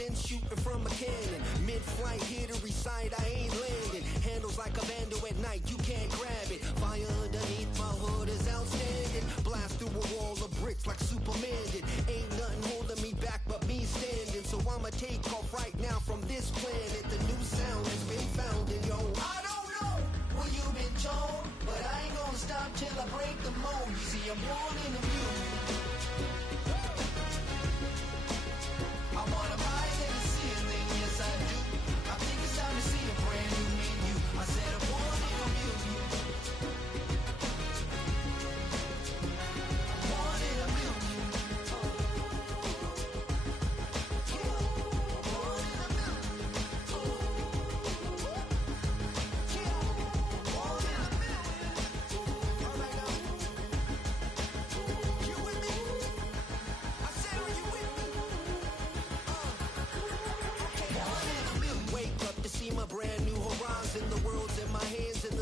been shooting from a cannon. Mid-flight, here to recite, I ain't landing. Handles like a vandal at night, you can't grab it. Fire underneath my hood is outstanding. Blast through a wall of bricks like Superman did. Ain't nothing holding me back but me standing. So I'ma take off right now from this planet. The new sound has been found, and yo, I don't know what you've been told, but I ain't gonna stop till I break the mold. You see, I'm born in the music. I wanna rise in the ceiling, yes I do. I think it's time to see a brand new menu. I said I'm born in the music. Born in the music.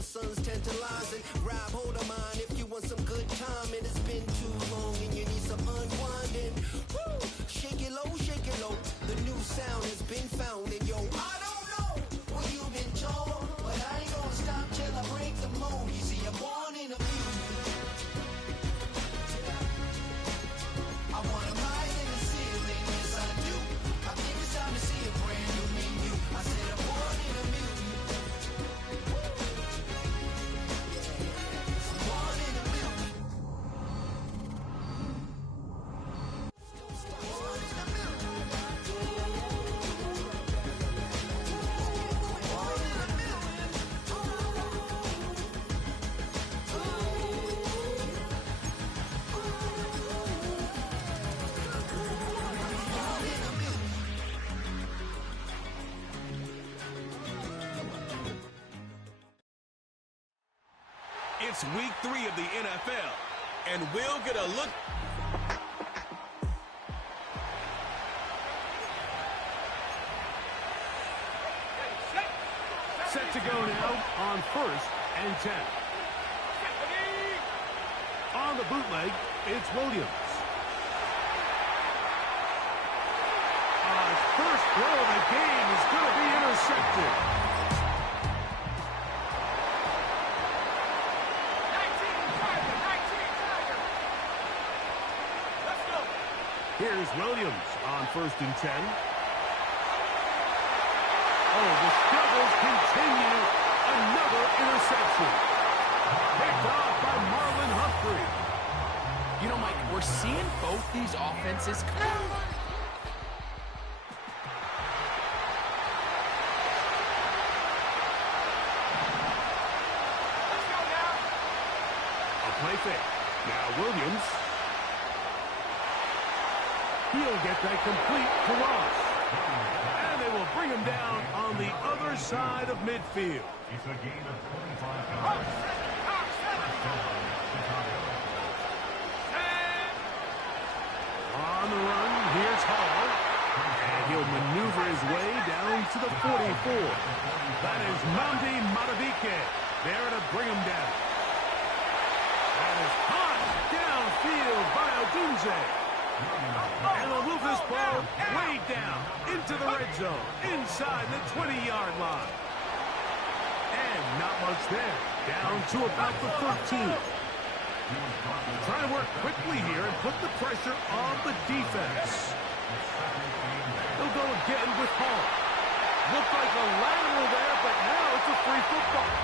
Sun's tantalizing. Rob, hold a mind if you want some good time. And it's been too long and you need some unwinding. Woo! Shake it low, shake it low. The new sound has been found. And yo, I don't know what you've been told, but I ain't gonna stop till I break the mold. You see, I'm born in a music. I wanna rise in the ceiling, yes I do. I think it's time to see a brand new menu. I said I'm born in a music. It's week 3 of the NFL, and we'll get a look. Set to go now on 1st and 10. On the bootleg, it's Williams. First throw of the game is going to be intercepted. Here's Williams on 1st and 10. Oh, the struggles continue. Another interception. Picked off by Marlon Humphrey. You know, Mike, we're seeing both these offenses kind of... A play fake. Now Williams. He'll get that complete to Ross. And they will bring him down on the other side of midfield. It's a gain of 25 yards. On the run, here's Hall. And he'll maneuver his way down to the 44. That is Mamdi Madubuike there to bring him down. That is hot downfield by Odunze. And they'll move this ball way down into the red zone, inside the 20-yard line. And not much there, down to about the 13. Trying to work quickly here and put the pressure on the defense. They'll go again with Hall. Looked like a lateral there, but now it's a free football.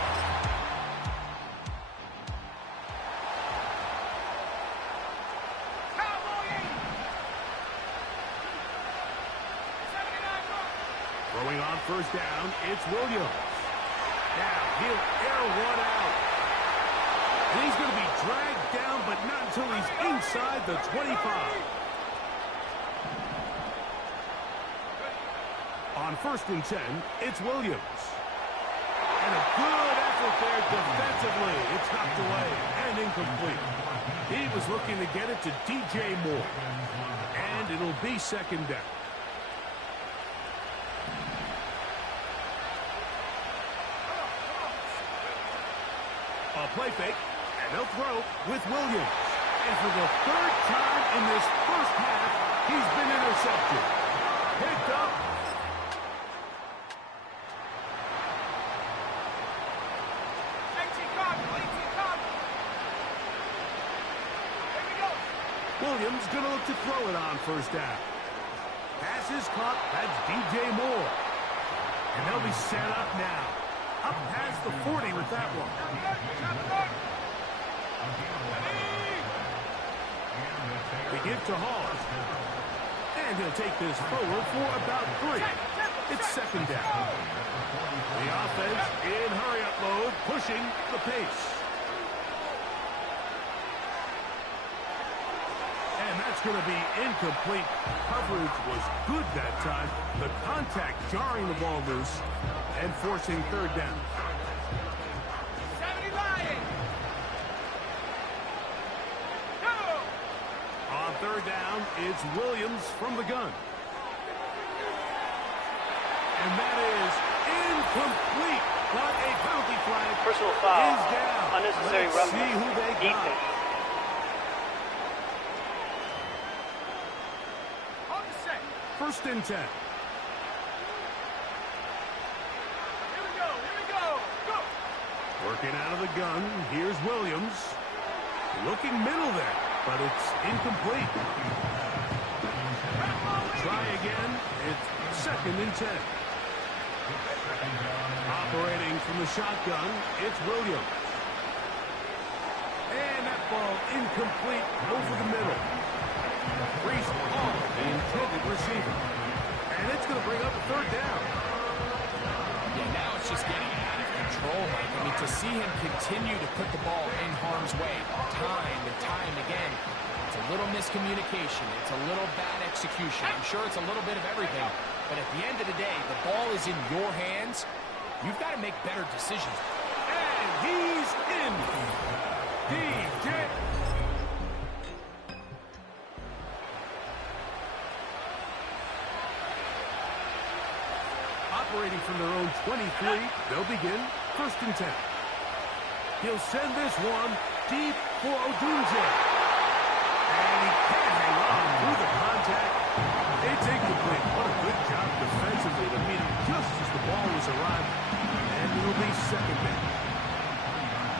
Throwing on 1st down, it's Williams. Now he'll air one out. And he's going to be dragged down, but not until he's inside the 25. On 1st and 10, it's Williams. And a good effort there defensively. It's knocked away and incomplete. He was looking to get it to DJ Moore. And it'll be 2nd down. A play fake, and they'll throw with Williams. And for the 3rd time in this first half, he's been intercepted. picked up. Williams going to look to throw it on first down. Pass is caught. That's DJ Moore. And they'll be set up now. Up past the 40 with that one. They give to Hall. And he'll take this forward for about 3. It's second down. The offense in hurry-up mode, pushing the pace. And that's going to be incomplete. Coverage was good that time. The contact jarring the ball loose and forcing third down. 70 Lions. Go! On third down, it's Williams from the gun. And that is incomplete. But a penalty flag Personal foul. is down. Unnecessary Let's roughness. see who they got. Defense. On the set. First and 10. Here we go. Here we go. Go. Working out of the gun. Here's Williams. Looking middle there, but it's incomplete. Try again. It's second and 10. Operating from the shotgun, it's Williams. And that ball incomplete over the middle. Brees Hall, the intended receiver. And it's going to bring up a third down. Yeah, now it's just getting out of control, Mike. I mean, to see him continue to put the ball in harm's way time and time again, it's a little miscommunication. It's a little bad execution. I'm sure it's a little bit of everything. But at the end of the day, the ball is in your hands. You've got to make better decisions. And he's in. DJ. Operating from their own 23, they'll begin first and 10. He'll send this one deep for Odunze. And he can't hang on through the contact. It's incomplete. What a good job defensively to meet him just as the ball was arriving. And it'll be second down.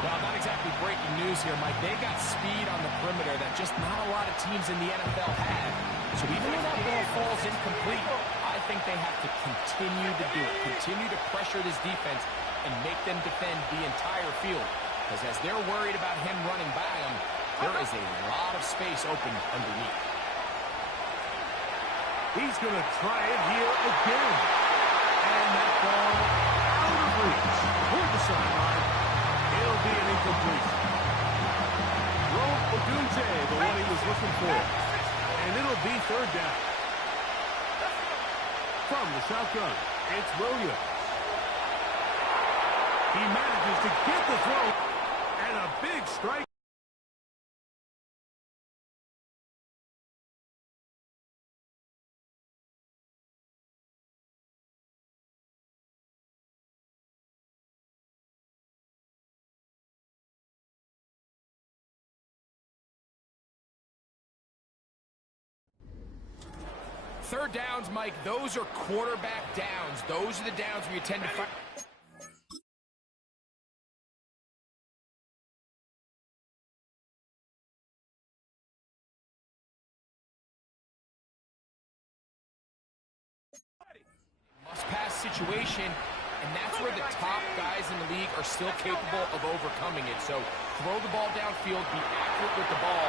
Well, not exactly breaking news here, Mike. They got speed on the perimeter that just not a lot of teams in the NFL have. So even when that ball falls incomplete, I think they have to continue to do it. Continue to pressure this defense and make them defend the entire field. Because as they're worried about him running by them, there is a lot of space open underneath. He's going to try it here again. And that ball out of reach toward the sideline. It'll be an incompletion. Rome Odunze, the one he was looking for. And it'll be third down. From the shotgun, it's Williams. He manages to get the throw. And a big strike. Third downs, Mike, those are quarterback downs. Those are the downs where you tend to find. Must-pass situation, and that's where the top guys in the league are still capable of overcoming it. So throw the ball downfield, be accurate with the ball.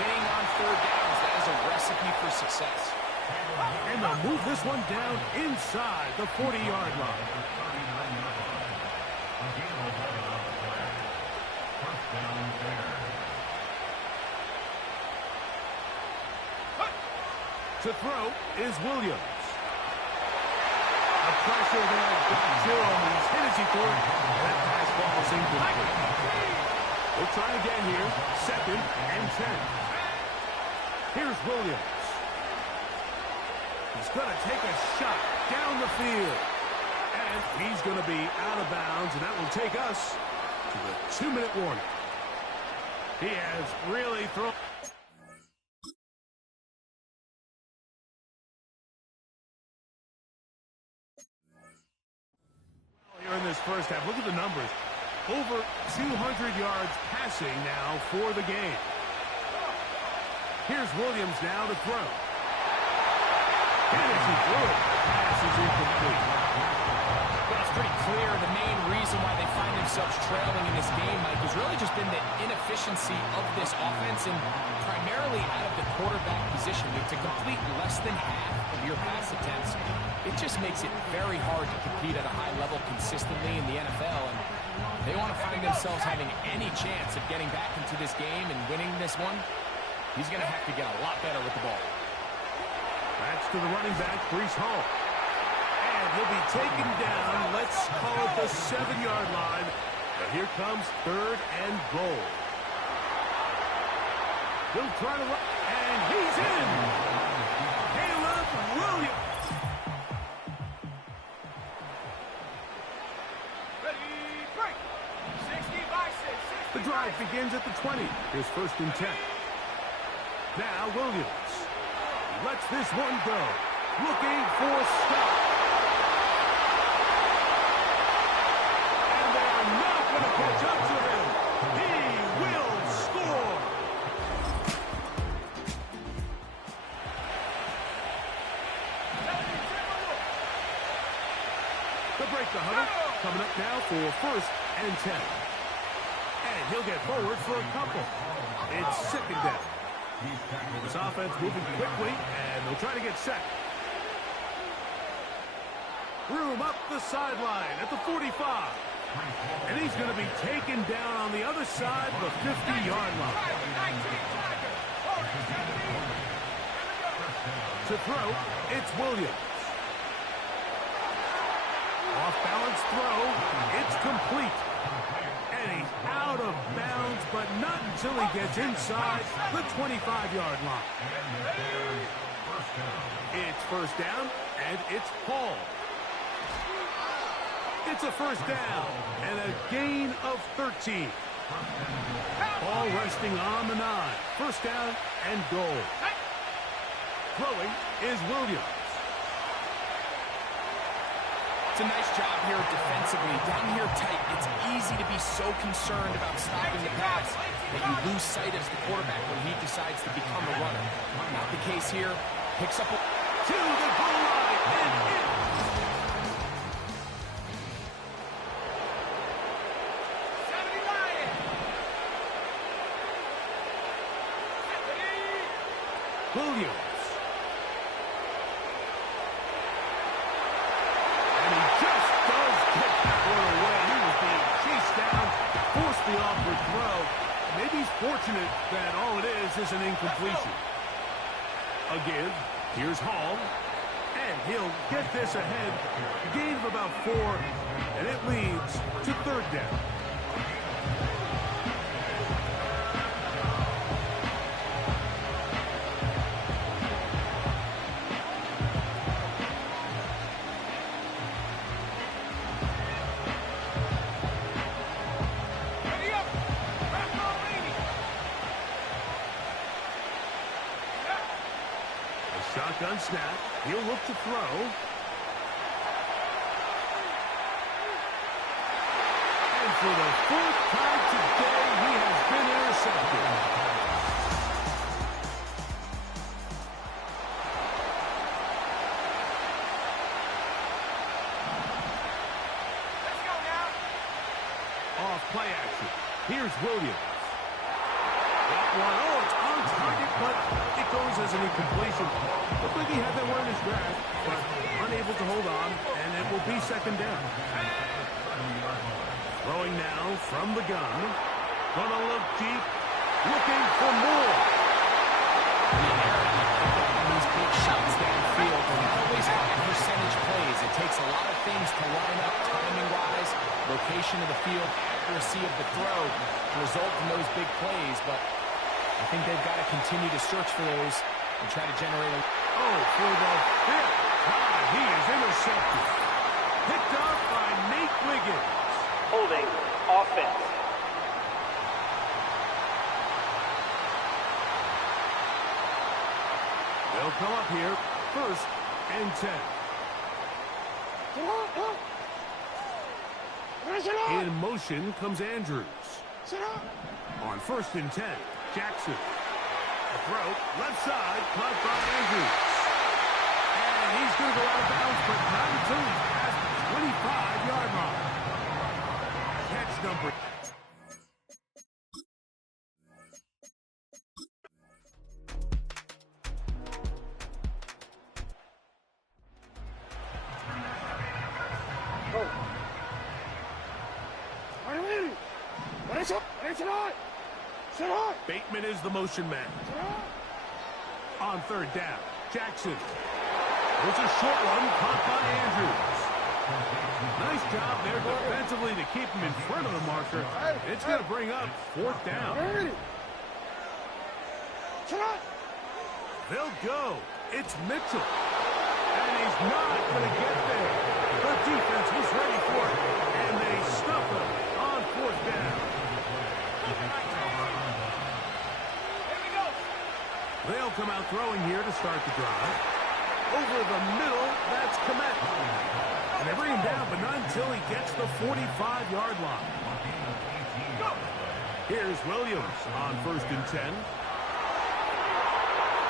Winning on third downs, that is a recipe for success. And they'll move this one down inside the 40-yard line. To throw is Williams. A pressure there. Jones hit as he threw it. That pass ball is incomplete. We'll try again here. Second and 10. Here's Williams. He's going to take a shot down the field. And he's going to be out of bounds, and that will take us to the 2-minute warning. He has really thrown... first half. Look at the numbers. Over 200 yards passing now for the game. Here's Williams now to throw. And as he threw it, pass is incomplete. Well, it's pretty clear the main reason why they find themselves trailing in this game, Mike, has really just been the inefficiency of this offense and primarily out of the quarterback position. To complete less than half of your pass attempts, it just makes it very hard to compete at a high level consistently in the NFL. And they want to find themselves having any chance of getting back into this game and winning this one. He's going to have to get a lot better with the ball. That's to the running back, Breece Hall. And he'll be taken down, let's call it the 7-yard line. But here comes 3rd and goal. He'll try to run, and he's in! Caleb Williams! Ready, break. 60 by 6. The drive begins at the 20. Here's 1st and 10. Now Williams lets this one go. Looking for stop. And they are not going to catch up to him. He will score. They'll break the huddle. Coming up now for 1st and 10. And he'll get forward for a couple. It's 2nd down. This offense moving quickly, and they'll try to get set. Room up the sideline at the 45. And he's going to be taken down on the other side of the 50-yard line. To throw, it's Williams. Off-balance throw, it's complete. And he's out of bounds, but not until he gets inside the 25-yard line. It's 1st down, and it's Hall. It's a 1st down, and a gain of 13. Ball resting on the 9. 1st down and goal. Throwing is Williams. It's a nice job here defensively. Down here tight, it's easy to be so concerned about stopping the pass that you lose sight as the quarterback when he decides to become a runner. Not the case here. Picks up to the goal line and in. Williams. The awkward throw. Maybe he's fortunate that all it is an incompletion. A give. Here's Hall. And he'll get this ahead. Gain of about 4. And it leads to 3rd down. Shotgun snap. He'll look to throw. And for the 4th time today, he has been intercepted. Let's go now. Off play action. Here's Williams. That one, it's on target, but it goes as an incompletion. Looked like he had that one in his grasp, but unable to hold on, and it will be 2nd down. Throwing now from the gun. Gonna look deep, looking for more. These big shots downfield, and always high percentage plays. It takes a lot of things to line up timing-wise, location of the field, accuracy of the throw to result in those big plays, but I think they've got to continue to search for those and try to generate a... Oh, for the 5th time, he is intercepted. Picked off by Nate Wiggins. Holding offense. They'll come up here, 1st and 10. In motion comes Andrews. On 1st and 10, Jackson. A throw, left side, caught by Andrews. And he's going to go out of bounds, but not until he's past the 25-yard line. Catch number... Bateman is the motion man. On 3rd down, Jackson. It's a short one, caught by Andrews. Nice job there defensively to keep him in front of the marker. It's going to bring up 4th down. They'll go. It's Mitchell. And he's not going to get there. The defense was ready for it, and they stuff him on 4th down. They'll come out throwing here to start the drive. Over the middle, that's Kmet. And they bring him down, but not until he gets the 45-yard line. Here's Williams on 1st and 10.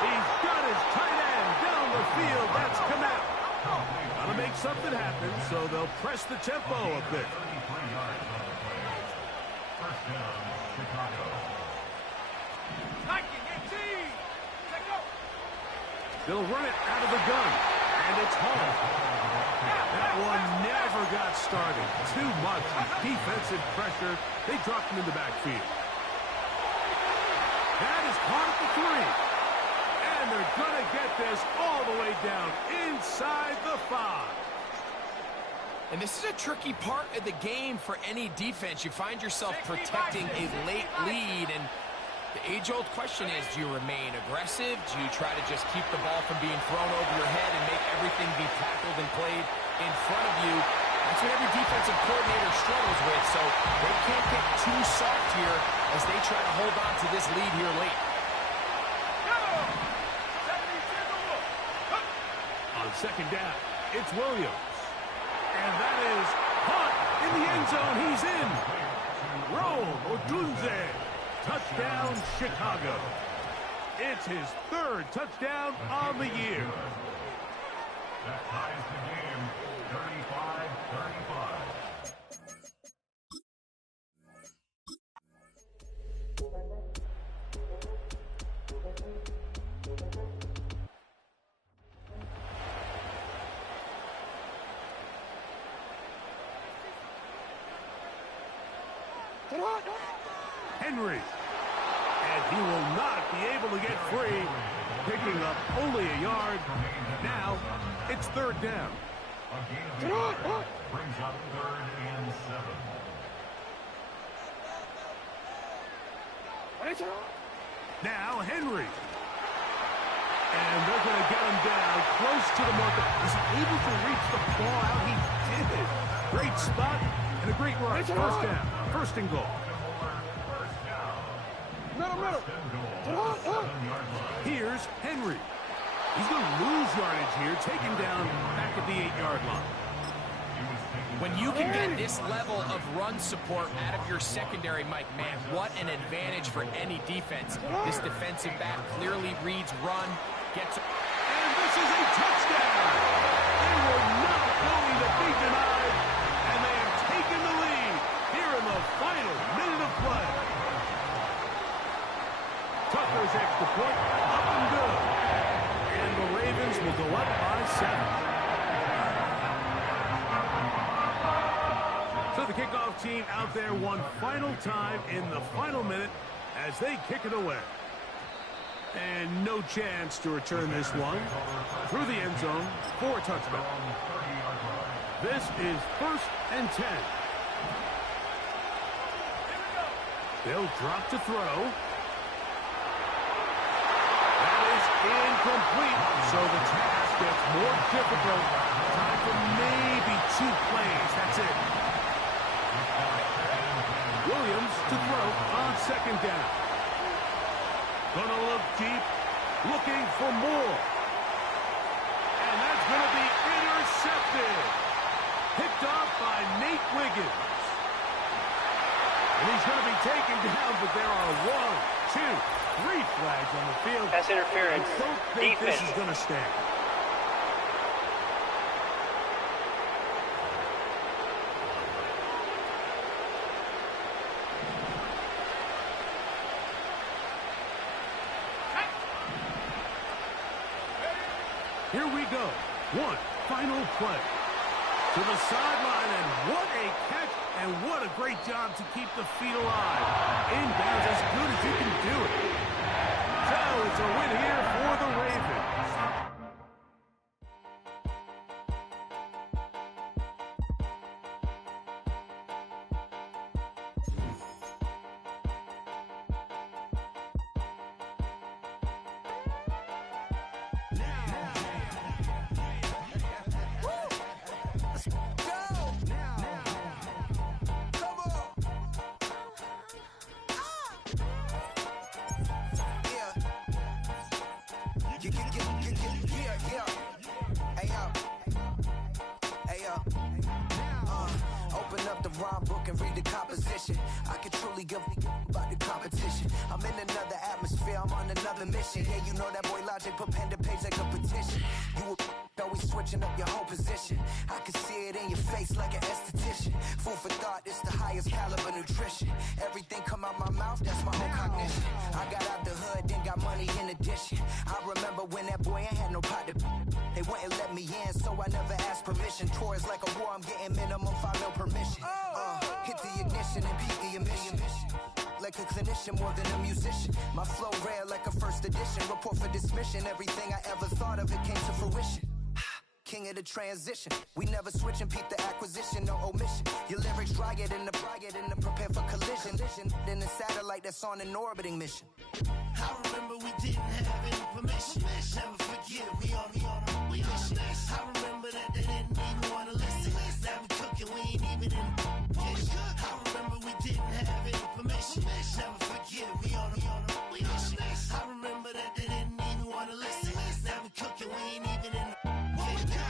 He's got his tight end down the field. That's Kmet. Got to make something happen, so they'll press the tempo a bit. First down, Chicago. They'll run it out of the gun, and it's Hall. That one never got started. Too much defensive pressure. They dropped him in the backfield. That is caught at the 3. And they're going to get this all the way down inside the 5. And this is a tricky part of the game for any defense. You find yourself protecting a late lead, and the age-old question is, do you remain aggressive? Do you try to just keep the ball from being thrown over your head and make everything be tackled and played in front of you? That's what every defensive coordinator struggles with, so they can't get too soft here as they try to hold on to this lead here late. On 2nd down, it's Williams. And that is caught in the end zone. He's in. Rome Odunze. Touchdown, Chicago. It's his 3rd touchdown on the year. That ties the game, 35-35. Henry. And he will not be able to get free. Picking up only a yard. Now, it's 3rd down. A gain of 8 brings up 3rd and 7. Now, Henry. And they're going to get him down close to the marker. Is he able to reach the ball out? He did it. Great spot and a great run. 1st down. 1st and goal. Here's Henry. He's going to lose yardage here, taken down back at the 8-yard line. When you can get this level of run support out of your secondary, Mike, man, what an advantage for any defense. This defensive back clearly reads run, gets... And this is a touchdown! They were not going to be denied, and they have taken the lead here in the final minute of play. Tucker's extra point, up and good. And the Ravens will go up by 7. So the kickoff team out there one final time in the final minute as they kick it away. And no chance to return this one through the end zone for a touchback. This is 1st and 10. They'll drop to throw. That is incomplete. So the task gets more difficult. Time for maybe 2 plays. That's it. Williams to throw on 2nd down. Gonna look deep, looking for more. And that's gonna be intercepted. Picked off by Nate Wiggins. And he's going to be taken down, but there are 1, 2, 3 flags on the field. Pass interference. I don't think Defense. this is going to stand. Here we go. One final play. To the sideline, and what a catch, and what a great job to keep the feet alive. Inbounds as good as you can do it. So it's a win here for the Ravens. Open up the rhyme book and read the composition. I can truly give about the competition. I'm in another atmosphere, I'm on another mission. Yeah, you know that boy Logic put pen to page like a petition. You always switching up your whole position. I can see it in your face like an esthetician. Food for thought, it's the highest caliber nutrition. Everything come out my mouth, that's my own cognition. I got out the hood, then got money in addition. I remember when that boy ain't had no pot to. They wouldn't let me in, so I never asked permission. Tours like a war, I'm getting minimum 5 mil permission. Hit the ignition and beat the emission. Like a clinician more than a musician. My flow rare like a first edition. Report for dismission. Everything I ever thought of, it came to fruition. King of the transition. We never switch and peep the acquisition, no omission. Your lyrics dry it in the prepare for collision. Then the satellite that's on an orbiting mission. I remember we didn't have any permission. Never forget, we on a mission. I remember that they didn't even want to listen. Now we cooking, we ain't even in the kitchen. I remember we didn't have any permission. Never forget, we on a mission. I remember that they didn't even want to listen. Now we cooking, we ain't even in the kitchen.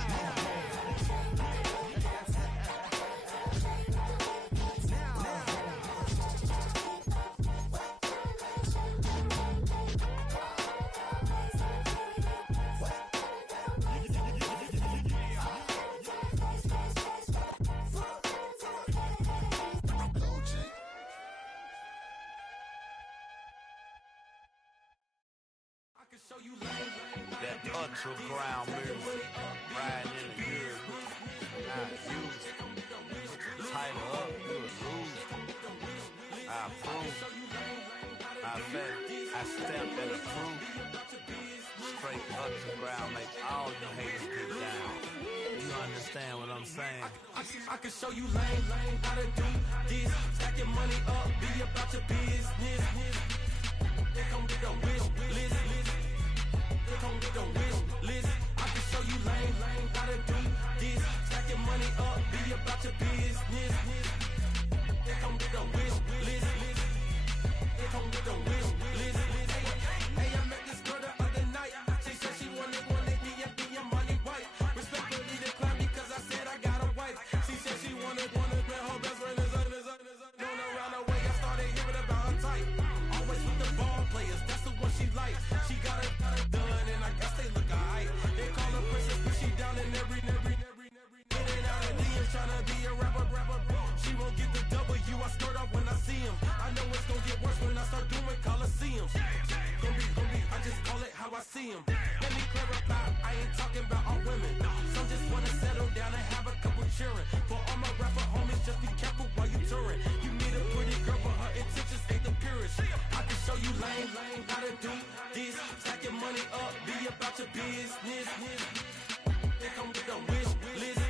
That ultra ground music, riding in the good, not used. Tighten up, you a lose. I approve. I bet, I stamped and approve. Straight ultra ground, make all the haters get down. You understand what I'm saying? I can show you lame, how to do this. Stack your money up, be about your business. They come get the wish list. They come get the wish list. I can show you lame, how to do this. Stack your money up, be about your business. They come get the wish list. They come get the wish list. Hey, I met this girl the other night. She said she wanted me and be a money wife. Respectfully declined because I said I got a wife. She said she wanted man, her best friend is known around the way. I started hearing about her type. Always with the ball players, that's the one she likes. She got it done, and I guess they look alright. They call her princess, but she down in every. In and out of DMs, tryna be a rapper. She won't get the W, I skirt off when I see him. I know it's gonna get worse when I start doing Coliseums. Gonna be, I just call it how I see him. Let me clarify, I ain't talking about all women. Some just wanna settle down and have a couple cheering. For all my rapper homies, just be careful while you touring. You need a pretty girl, but her intentions ain't the purest. I can show you lame, how to do this. Stack your money up, be about your business. They come with the wish list.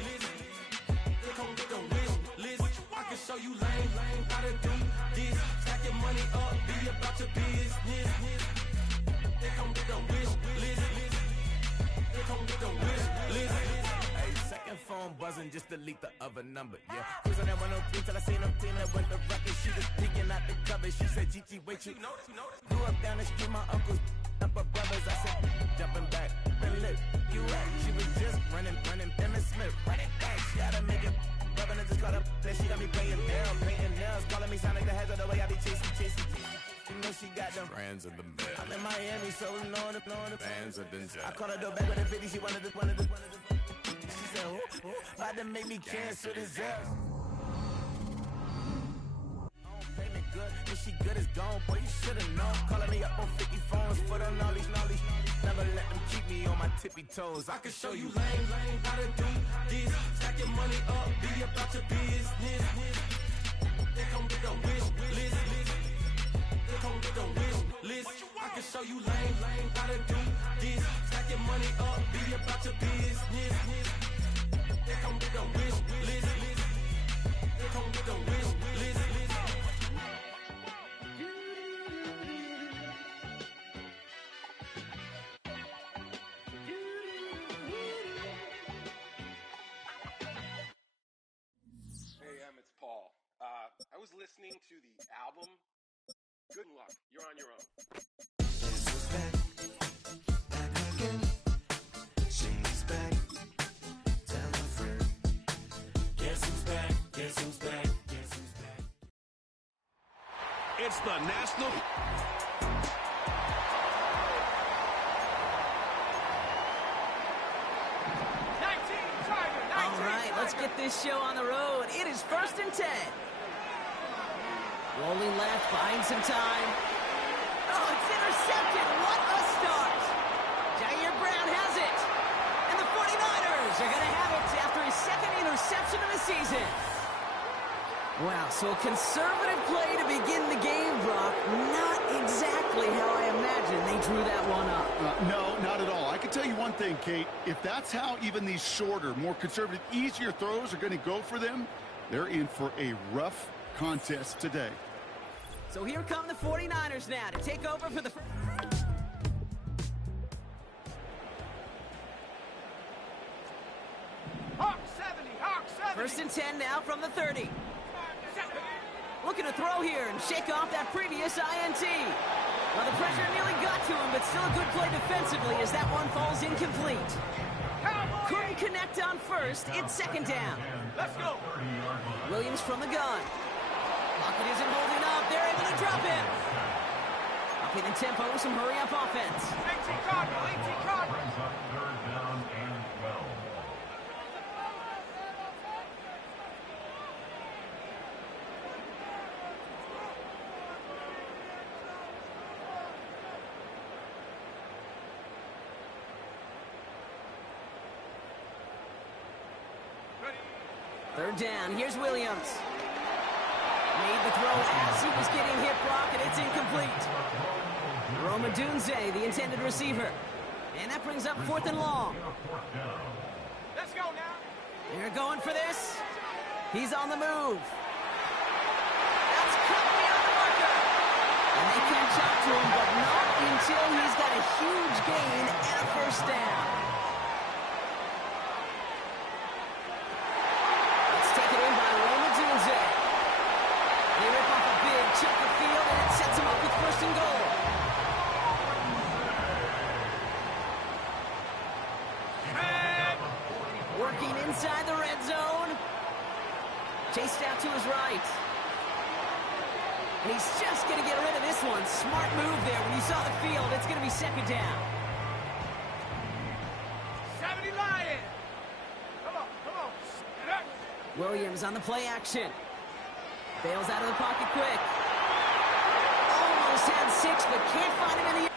They come with the wish list. I can show you lame, how to do this. Stack your money up, be about your business. They come with the wish list. They come with the wish list. Hey, second phone buzzing, just delete the other number, yeah. Cruising at 103 till I seen them cleaning with the record. She was peeking out the cover. She said, Gigi, wait, you grew up down the street, my uncles up her brothers. I said, jumping back, been lit. You at? She was just running, Emmett Smith, run it back. She gotta make it Rubbing it just caught up, then she got me painting nails, calling me sound like the heads of the way I be chasing. You know she got them Friends of the man. I'm in Miami, so know the Fans of Denzel. I called her door back with a 50, she wanted the. She said, ooh, about to make me cancel this ass. Pay me good, if she good as gone, boy, you should've known. Calling me up on 50 phones, foot on all these. Never let them keep me on my tippy toes. I can show you lame, how to do this. Stack your money up, be about your business. They come with the wish list. They come with the wish list. I can show you lame, how to do this. Stack your money up, be about your business. They come with the wish list. They come with the wish list. It's Paul. I was listening to the album. Good luck. You're on your own. Guess who's back again. She's back. Tell a friend. Guess who's back? Guess who's back? Guess who's back? It's the National. All right, let's get this show on the road. It is 1st and 10. Rolling left, buying some time. Oh, it's intercepted. What a start. Jair Brown has it. And the 49ers are going to have it after his second interception of the season. Wow, so a conservative play to begin the game, Brock. Not exactly how I imagined they drew that one up. No, not at all. I can tell you one thing, Kate. If that's how even these shorter, more conservative, easier throws are going to go for them, they're in for a rough contest today. So here come the 49ers now to take over for the... Hawk 70, Hawk 70. 1st and 10 now from the 30. Looking to throw here and shake off that previous INT. Well, the pressure nearly got to him, but still a good play defensively as that one falls incomplete. Couldn't connect on first. It's 2nd down. Let's go. Williams from the gun. Lockett isn't holding up. They're able to drop him. Upping the tempo with some hurry-up offense. 18 Cardinal, 18 Cardinal. Third down and 12. Third down. Here's Williams. Made the throw as he was getting hit, Brock, and it's incomplete. Rome Odunze, the intended receiver. And that brings up 4th and long. Let's go now. They're going for this. He's on the move. That's cut beyond the marker. And they catch up to him, but not until he's got a huge gain and a 1st down. It's taken in by Rome Odunze. They rip off a big chunk of field, and it sets him up with 1st and goal. Working inside the red zone. Chased out to his right. And he's just going to get rid of this one. Smart move there. When you saw the field, it's going to be 2nd down. 70 Lion. Come on. Williams on the play action. Bails out of the pocket quick. Almost had 6, but can't find him in the...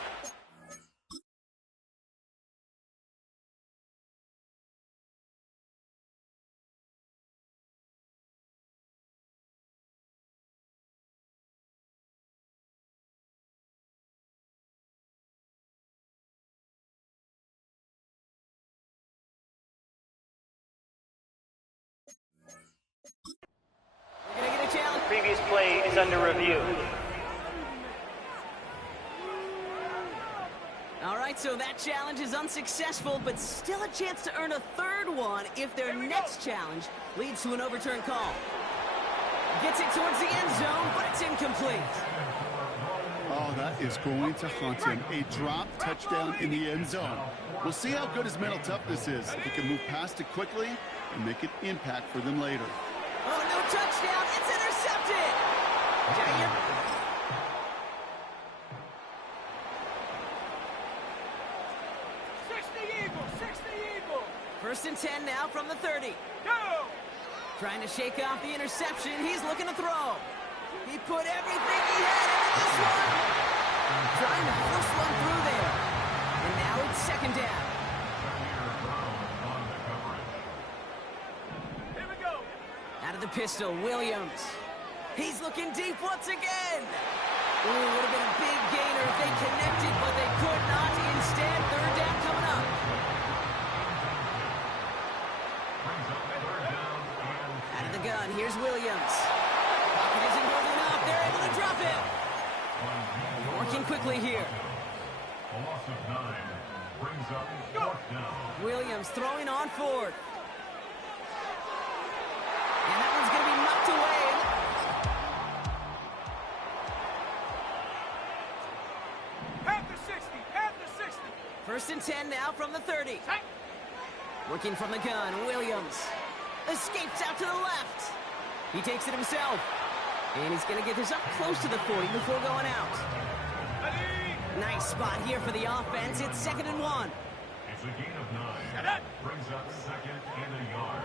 We're going to get a challenge. Previous play is under review. All right, so that challenge is unsuccessful, but still a chance to earn a 3rd one if their next challenge leads to an overturned call. Gets it towards the end zone, but it's incomplete. Oh, that is going to haunt him. A drop touchdown in the end zone. We'll see how good his mental toughness is. If he can move past it quickly and make an impact for them later. touchdown. It's intercepted. Jair. 60 Eagles. First and 10 now from the 30. Go! Trying to shake off the interception. He's looking to throw. He put everything he had into this one. Trying to force one through there. And now it's second down. Here we go. Out of the pistol, Williams. He's looking deep once again. Ooh, would have been a big gainer if they connected, but they could not. Instead, third down coming up. Out of the gun, here's Williams. Pocket isn't holding up. They're able to drop it. Working quickly here. A loss of 9 brings up fourth down. Williams throwing on fourth. And that one's going to be knocked away. Panther 60. Panther 60. First and 10 now from the 30. Working from the gun, Williams. Escapes out to the left. He takes it himself. And he's going to get this up close to the 40 before going out. Nice spot here for the offense. It's 2nd and 1. It's a gain of 9. Brings up second and a yard.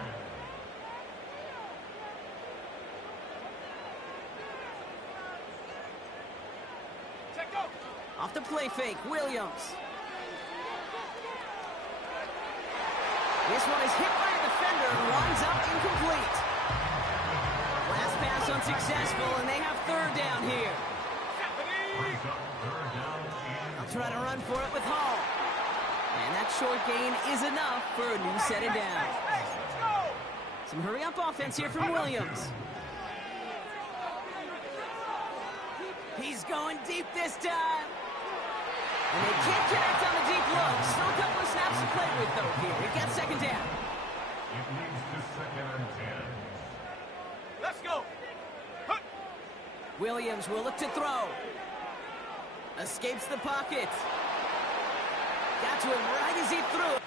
Check go. Off the play fake, Williams. This one is hit by a defender and runs up incomplete. Last pass unsuccessful, and they have third down here. Brings up third down and I'll try to run for it with Hall. And that short gain is enough for a new set of down. Let's go. Some hurry-up offense here from Williams. He's going deep this time. And they can't connect on the deep look. Still a couple of snaps to play with, though, here. It gets second down. it leads to second and 10. Let's go. Williams will look to throw. Escapes the pocket. Got to him right as he threw it.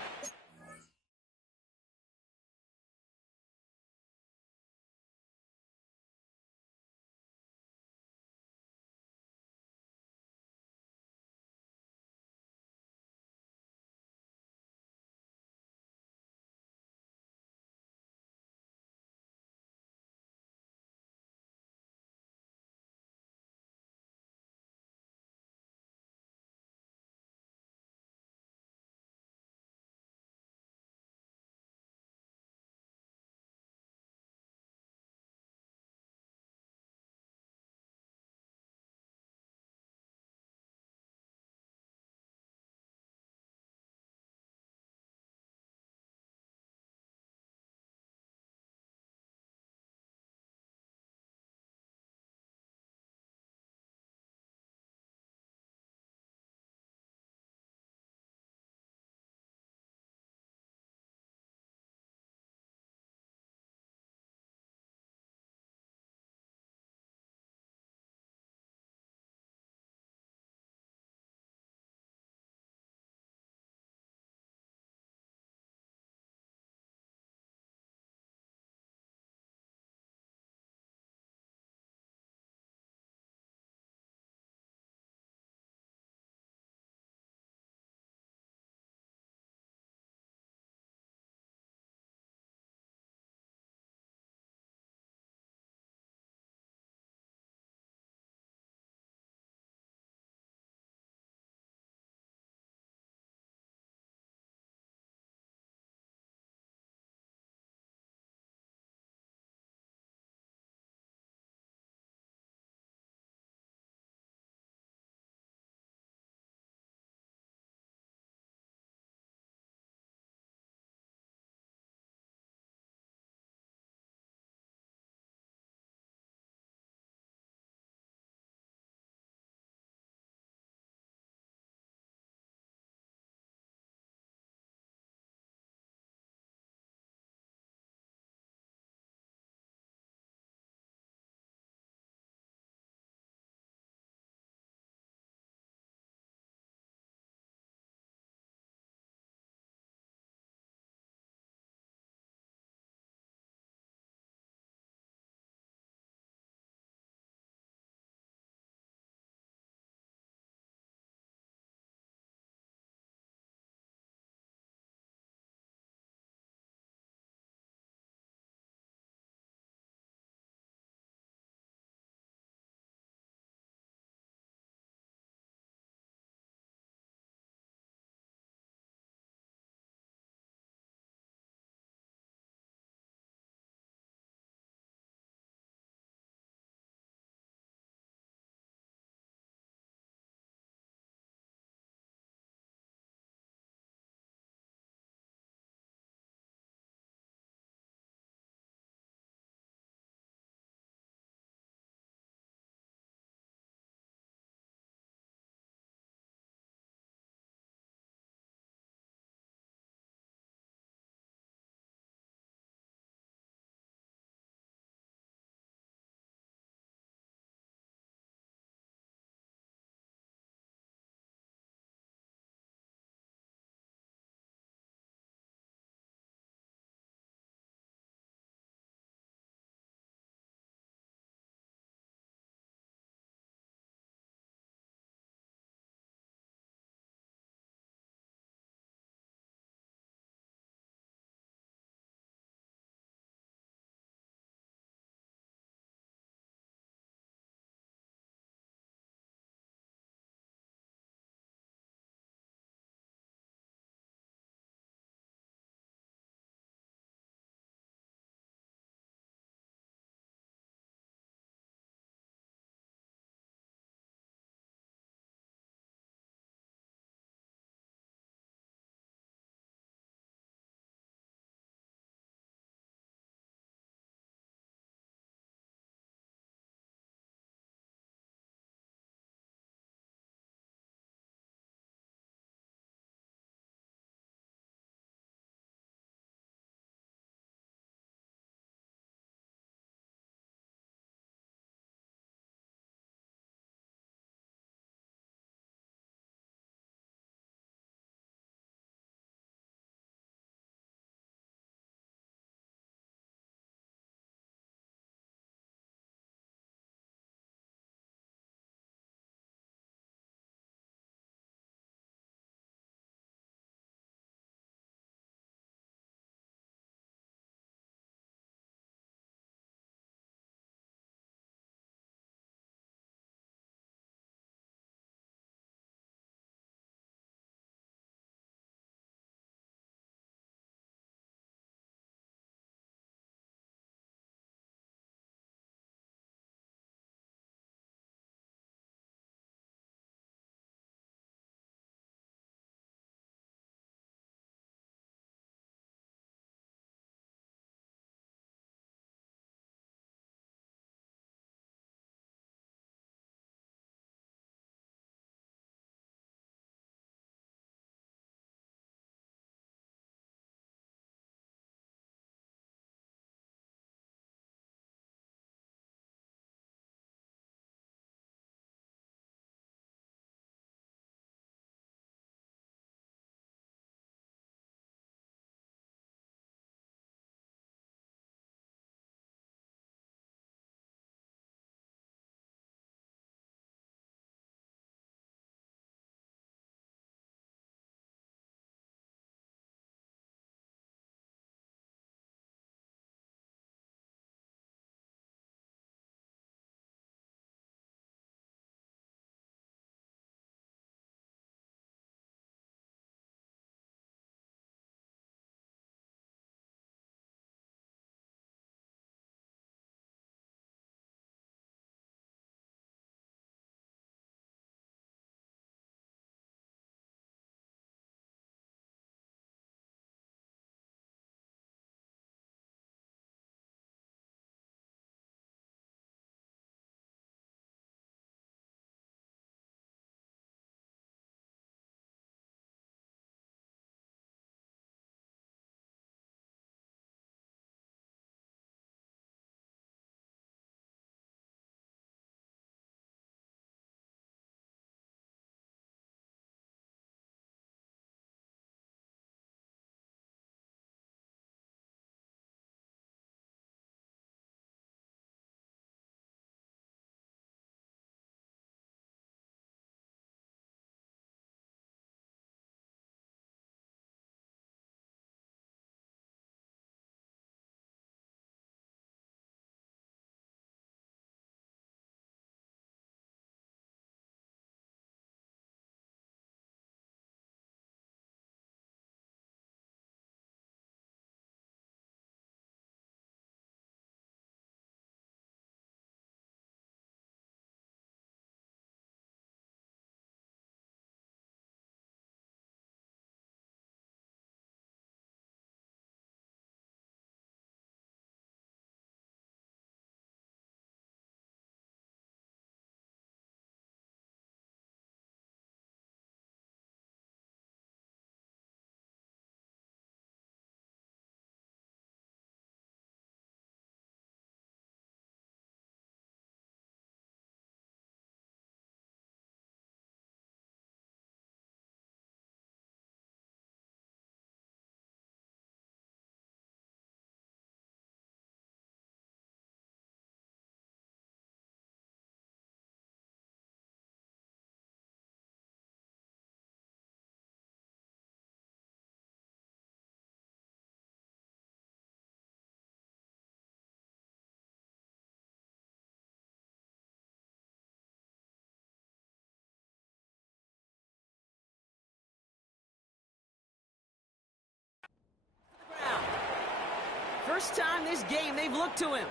first time this game they've looked to him.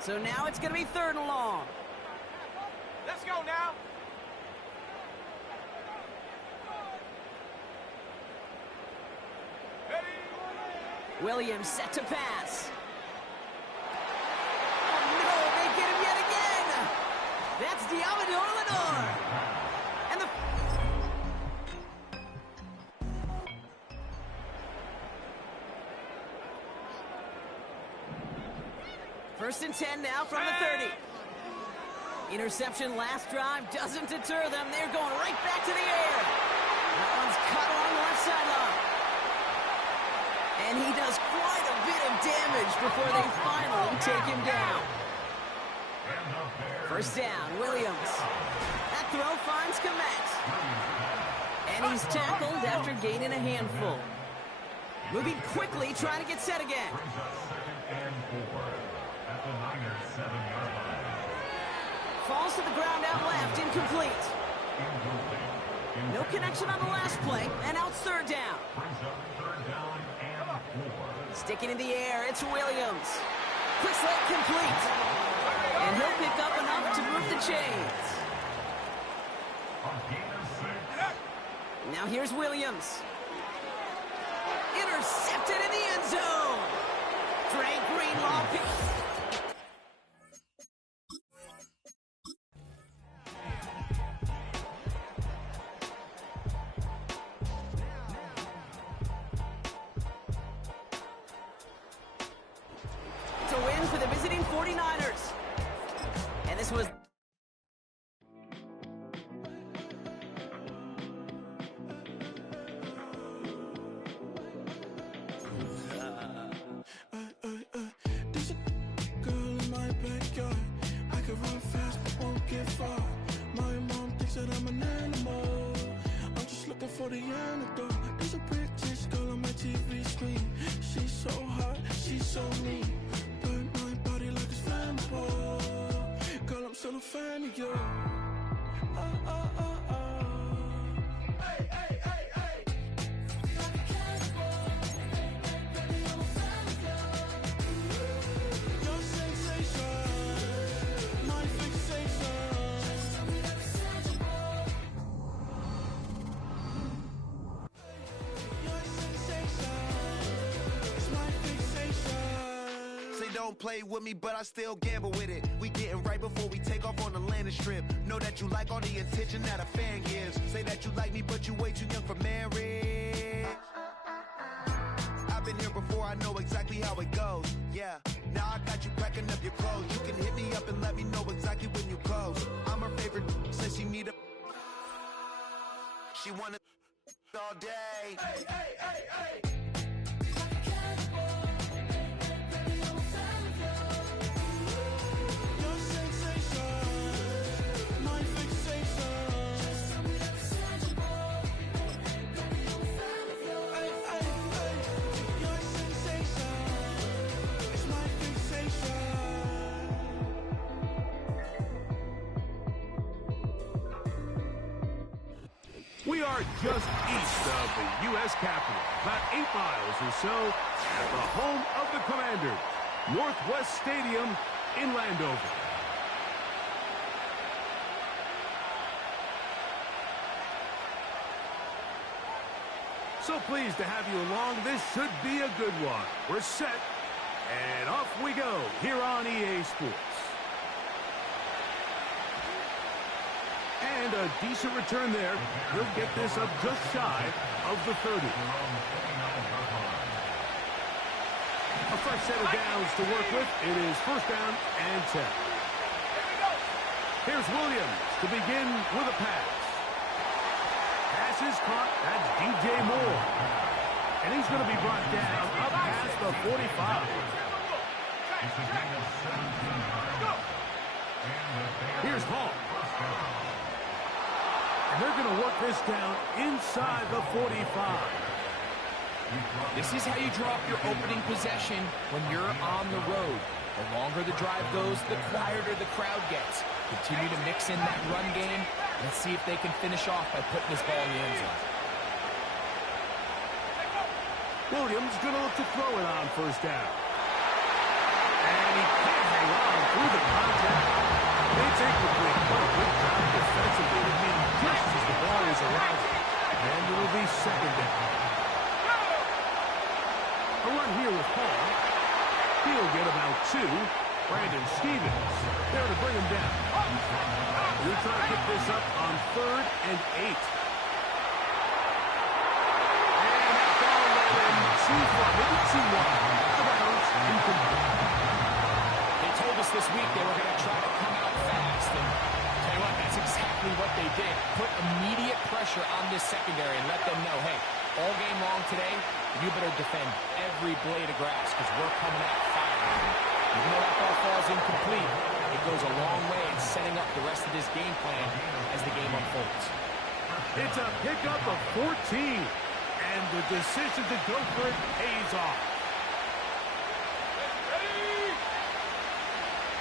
So now it's going to be 3rd and long. Let's go now. Williams set to pass. Oh, no, they get him yet again. That's Diamador Lenore. And the... First and 10 now from the 30. Interception last drive doesn't deter them. They're going right back to the air. That one's caught along the left sideline. And he does quite a bit of damage before they finally take him down. First down, Williams. That throw finds Kmet. And he's tackled after gaining a handful. Moving quickly, trying to get set again. Falls to the ground out left, incomplete. No connection on the last play, and out 3rd down. Sticking in the air, it's Williams. Quick slate complete. And he'll pick up enough to move the chains. Now here's Williams. Intercepted in the end zone. Dre Greenlaw picks. It's a win for the visiting 49ers. And this was... There's a girl in my backyard. I can run fast but won't get far. My mom thinks that I'm an animal. I'm just looking for the antidote. There's a British girl on my TV screen. She's so hot, she's so mean. Burn my body like it's flammable. Girl, I'm still a fan of you. Hey, hey, hey, hey. Your sensation, my fixation. Your sensation is my fixation. Say don't play with me, but I still gamble with it. We getting right before we take off on the landing strip. Know that you like all the attention that a fan gives. Say that you like me, but you way too young for marriage. I've been here before, I know exactly how it goes. Yeah, now I got you packing up your clothes. You can hit me up and let me know exactly when you close. I'm her favorite, says she need a... She wanna all day. Hey, hey, hey, hey. Your sensation, my fixation. Hey, hey, hey. Your sensation is my fixation. We are just east of the U.S. Capitol, about 8 miles or so, at the home of the Commanders, Northwest Stadium in Landover. So pleased to have you along. This should be a good one. We're set, and off we go here on EA Sports. And a decent return there. He'll get this up just shy of the 30. A fresh set of downs to work with. It is 1st down and 10. Here's Williams to begin with a pass. Pass is caught. That's DJ Moore. And he's going to be brought down up past the 45. Here's Hall. And they're going to work this down inside the 45. This is how you draw up your opening possession when you're on the road. The longer the drive goes, the quieter the crowd gets. Continue to mix in that run game. Let's see if they can finish off by putting this ball in the end zone. Williams going to look to throw it on 1st down. And he can't hang on through the contact. It's incomplete. What a good job defensively to hit him just as the ball was arriving. And it will be second down. A run here with Paul. He'll get about 2. Brandon Stevens there to bring him down. We'll try to get this up on 3rd and 8. And that ball led him too far, maybe too wide. The bounds incomplete. They told us this week they were going to try to come out fast, and tell you what, that's exactly what they did. Put immediate pressure on this secondary and let them know, hey, all game long today, you better defend every blade of grass because we're coming out firing. Even though that ball falls incomplete, it goes a long way in setting up the rest of this game plan as the game unfolds. It's a pickup of 14, and the decision to go for it pays off.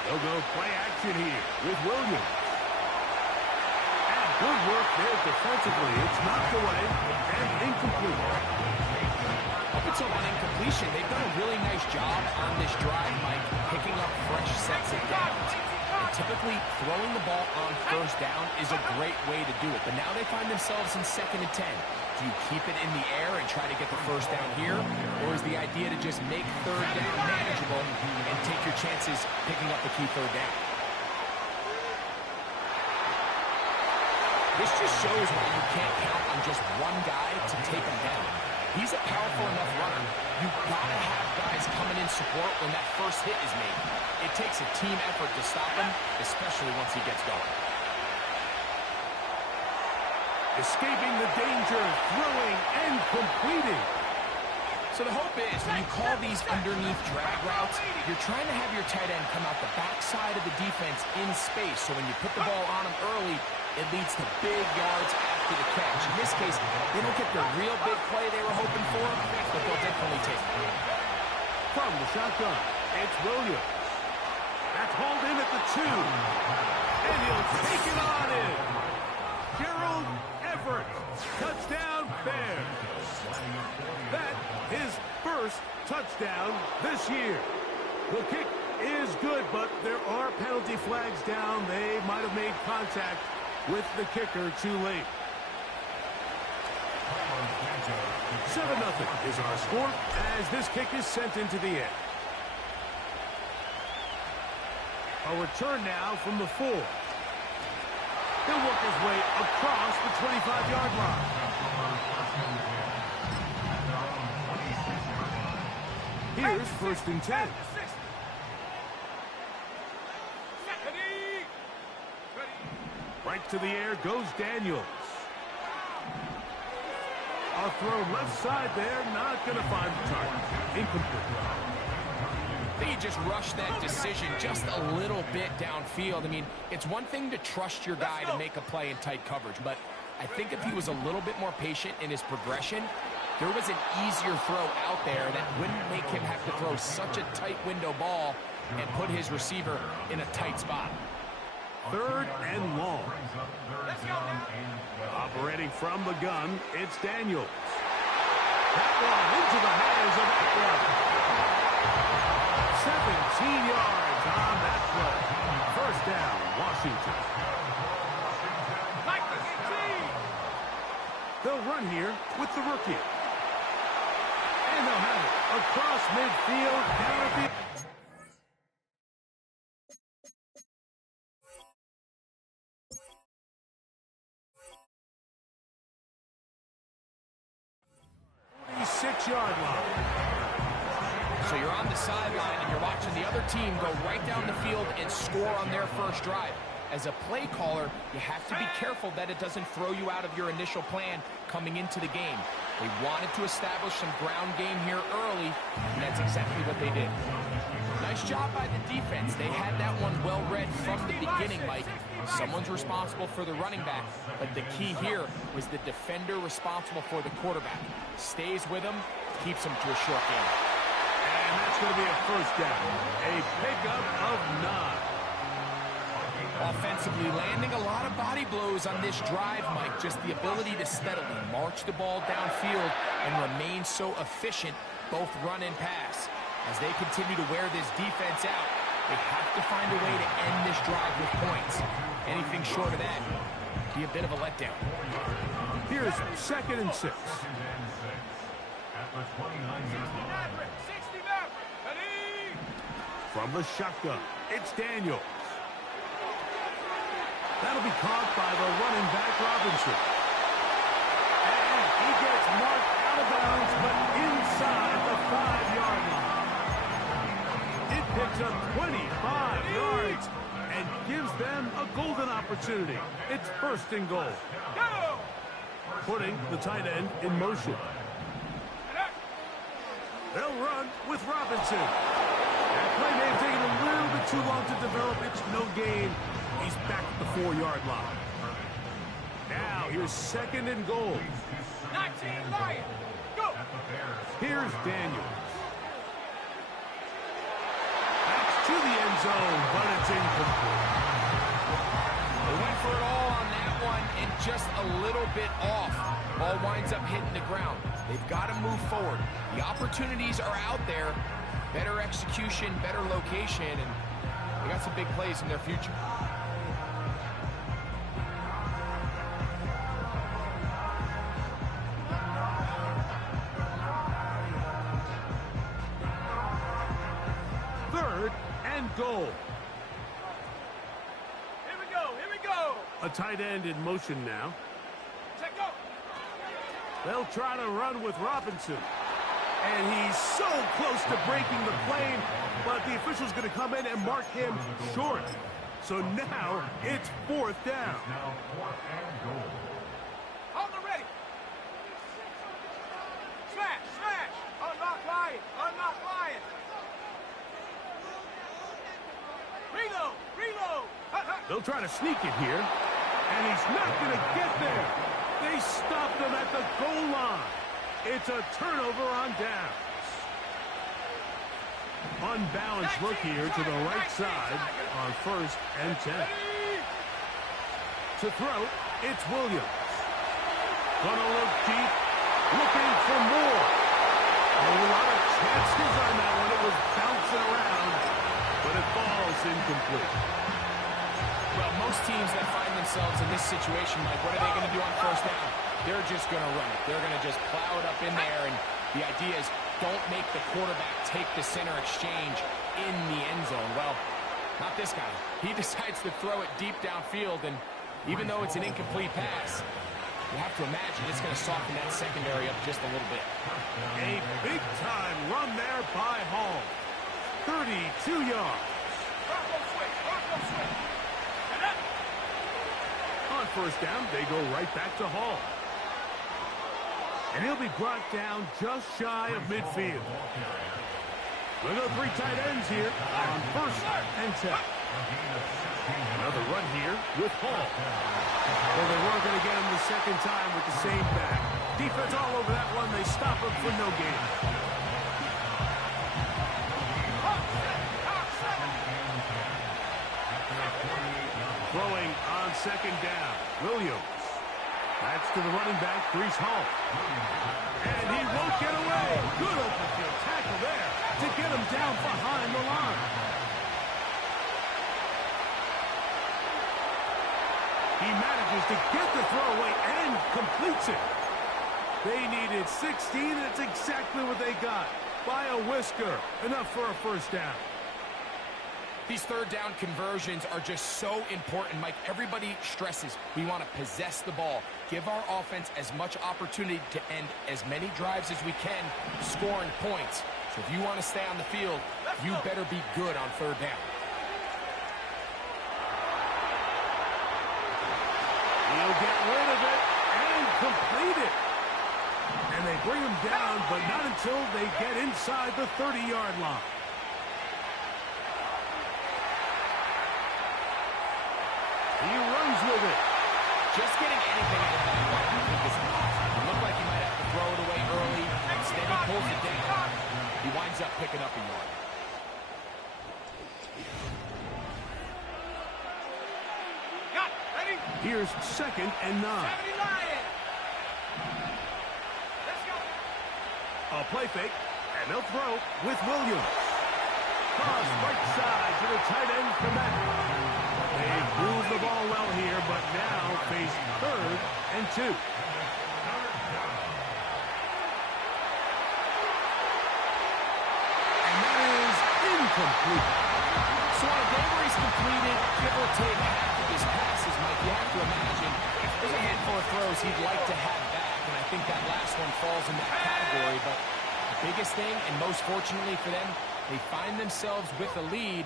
They'll go play action here with Williams. And good work there defensively. It's knocked away and incomplete. Up until one incompletion, they've done a really nice job on this drive, Mike, picking up fresh sets of downs. And typically, throwing the ball on first down is a great way to do it. But now they find themselves in 2nd and 10. Do you keep it in the air and try to get the first down here? Or is the idea to just make 3rd down manageable and take your chances picking up the key 3rd down? This just shows why you can't count on just one guy to take him down. He's a powerful enough runner. You've got to have guys coming in support when that first hit is made. It takes a team effort to stop him, especially once he gets going. Escaping the danger, throwing and completing. So the hope is when you call these underneath drag routes, you're trying to have your tight end come out the backside of the defense in space. So when you put the ball on him early, it leads to big yards after the catch. In this case, they don't get the real big play they were hoping for, but they'll definitely take it. From the shotgun, it's Williams. That's hauled in at the 2. And he'll take it on in. Gerald Everett, touchdown Bears. That his first touchdown this year. The kick is good, but there are penalty flags down. They might have made contact with the kicker too late. 7-0 is our score as this kick is sent into the air. A return now from the 4. He'll work his way across the 25-yard line. Here's 1st and 10. Right to the air goes Daniels. A throw left side there, not going to find the target. Incomplete. I think he just rushed that decision just a little bit downfield. I mean, it's one thing to trust your guy to make a play in tight coverage, but I think if he was a little bit more patient in his progression, there was an easier throw out there that wouldn't make him have to throw such a tight window ball and put his receiver in a tight spot. 3rd and long. Operating from the gun, it's Daniels. That one into the hands of Eckler. 17 yards on that play. 1st down, Washington. They'll run here with the rookie. And they'll have it across midfield, down at the... Six-yard line. So you're on the sideline and you're watching the other team go right down the field and score on their first drive. As a play caller, you have to be careful that it doesn't throw you out of your initial plan coming into the game. They wanted to establish some ground game here early, and that's exactly what they did. Nice job by the defense. They had that one well read from the beginning, Mike. Someone's responsible for the running back, but the key here was the defender responsible for the quarterback. Stays with him, keeps him to a short game. And that's going to be a 1st down. A pickup of 9. Offensively, landing a lot of body blows on this drive, Mike. Just the ability to steadily march the ball downfield and remain so efficient, both run and pass. As they continue to wear this defense out, they have to find a way to end this drive with points. Anything short of that would be a bit of a letdown. Here's 2nd and 6. At the 29-yard line. 60 Maverick. Ready? From the shotgun, it's Daniels. That'll be caught by the running back, Robinson. And he gets marked out of bounds, but inside the 5-yard line. It picks up 25 yards and gives them a golden opportunity. It's 1st and goal. Go! Putting the tight end in motion. They'll run with Robinson. That play may have taken a little bit too long to develop. It's no gain. He's back at the 4-yard line. Now, here's 2nd and goal. 19 Lion. Go! Here's Daniels. That's to the end zone, but it's incomplete. They went for it all on that one and just a little bit off. Ball winds up hitting the ground. They've got to move forward. The opportunities are out there. Better execution, better location, and they got some big plays in their future. Goal. Here we go. Here we go. A tight end in motion now. Check go. They'll try to run with Robinson. And he's so close to breaking the plane, but the official's going to come in and mark him short. So now it's 4th down. Now 4th and goal. On the ready. Smash, smash. Unlock Lion. Unlock Lion. Reload! Reload! They'll try to sneak it here, and he's not going to get there. They stopped him at the goal line. It's a turnover on downs. Unbalanced look here to the right side on 1st and 10. To throw, it's Williams. Gonna look deep, looking for more. A lot of chances on that one. It was bouncing around, but it falls incomplete. Well, most teams that find themselves in this situation, Mike, what are they going to do on 1st down? They're just going to run it. They're going to just plow it up in there, and the idea is don't make the quarterback take the center exchange in the end zone. Well, not this guy. He decides to throw it deep downfield, and even though it's an incomplete pass, you have to imagine it's going to soften that secondary up just a little bit. A big-time run there by Hall. 32 yards. On 1st down, they go right back to Hall. And he'll be brought down just shy of midfield. We'll go 3 tight ends here on 1st and 10. Another run here with Hall. Well, they weren't going to get him the second time with the same back. Defense all over that one. They stop him for no gain. Throwing on 2nd down. Williams. That's to the running back, Breece Hall. And he won't get away. Good open field tackle there to get him down behind the line. He manages to get the throwaway and completes it. They needed 16, and it's exactly what they got. By a whisker. Enough for a 1st down. These 3rd down conversions are just so important, Mike. Everybody stresses we want to possess the ball, give our offense as much opportunity to end as many drives as we can, scoring points. So if you want to stay on the field, you better be good on 3rd down. He'll get rid of it and complete it. And they bring him down, but not until they get inside the 30-yard line. He runs with it. Just getting anything out of that one, I think, is impossible. It looked like he might have to throw it away early. Instead, he pulls it down. He winds up picking up a yard. Got it. Ready? Here's 2nd and 9. 70 Lion. Let's go. A play fake, And they'll throw with Williams. Cross right side to the tight end Komet. They've moved the ball well here, but now face 3rd and 2. And that is incomplete. So on a day where he's completed, give or take half of his passes, Mike, you have to imagine there's a handful of throws he'd like to have back, and I think that last one falls in that category. But the biggest thing, and most fortunately for them, they find themselves with a lead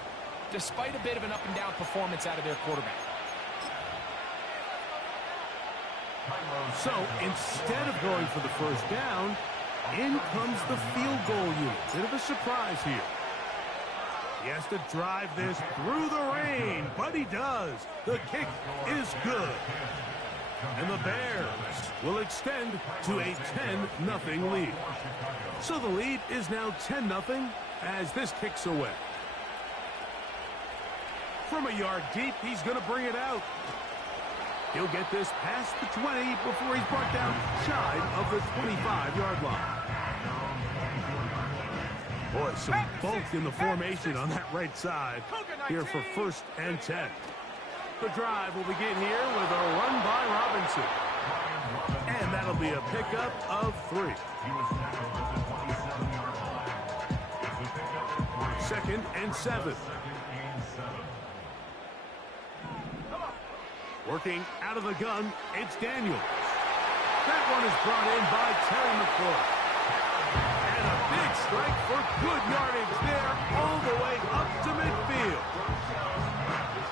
despite a bit of an up-and-down performance out of their quarterback. So instead of going for the first down, in comes the field goal unit. Bit of a surprise here. He has to drive this through the rain, but he does. The kick is good. And the Bears will extend to a 10-0 lead. So the lead is now 10-0 as this kicks away. From a yard deep, he's going to bring it out. He'll get this past the 20 before he's brought down shy of the 25-yard line. Boy, some bulk in the formation on that right side here for 1st and 10. The drive will begin here with a run by Robinson. And that'll be a pickup of 3. 2nd and 7. Working out of the gun, it's Daniels. That one is brought in by Terry McCoy. And a big strike for good yardage there all the way up to midfield.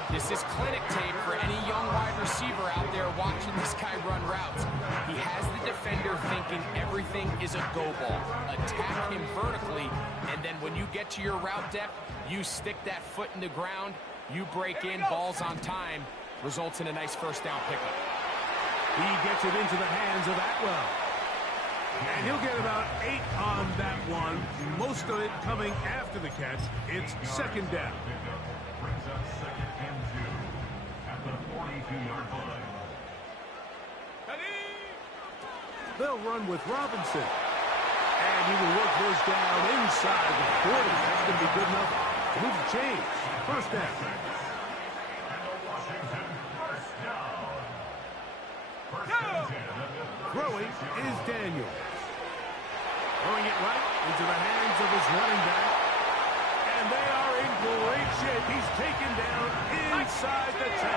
This is clinic tape for any young wide receiver out there watching this guy run routes. He has the defender thinking everything is a go ball. Attack him vertically, and then when you get to your route depth, you stick that foot in the ground, you break in, balls on time, results in a nice first down pickup. He gets it into the hands of Atwell. And he'll get about 8 on that one, most of it coming after the catch. It's 2nd down. Brings up 2nd and 2 at the 42-yard line. They'll run with Robinson. And he will work this down inside the 40. That's going to be good enough to move the chains. First down. Throwing is Daniels. Throwing it right into the hands of his running back. And they are in great shape. He's taken down inside the 10.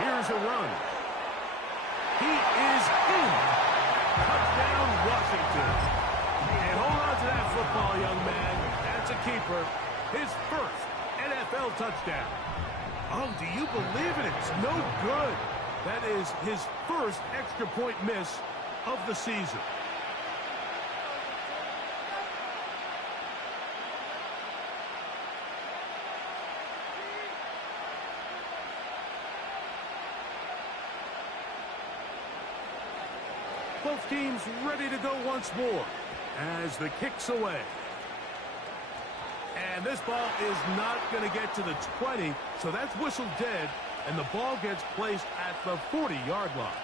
Here's a run. He is in. Touchdown, Washington. And hold on to that football, young man. That's a keeper. His first NFL touchdown. Oh, do you believe it? It's no good. That is his first extra point miss of the season. Both teams ready to go once more as the kick's away. And this ball is not going to get to the 20, so that's whistled dead, and the ball gets placed at the 40-yard line.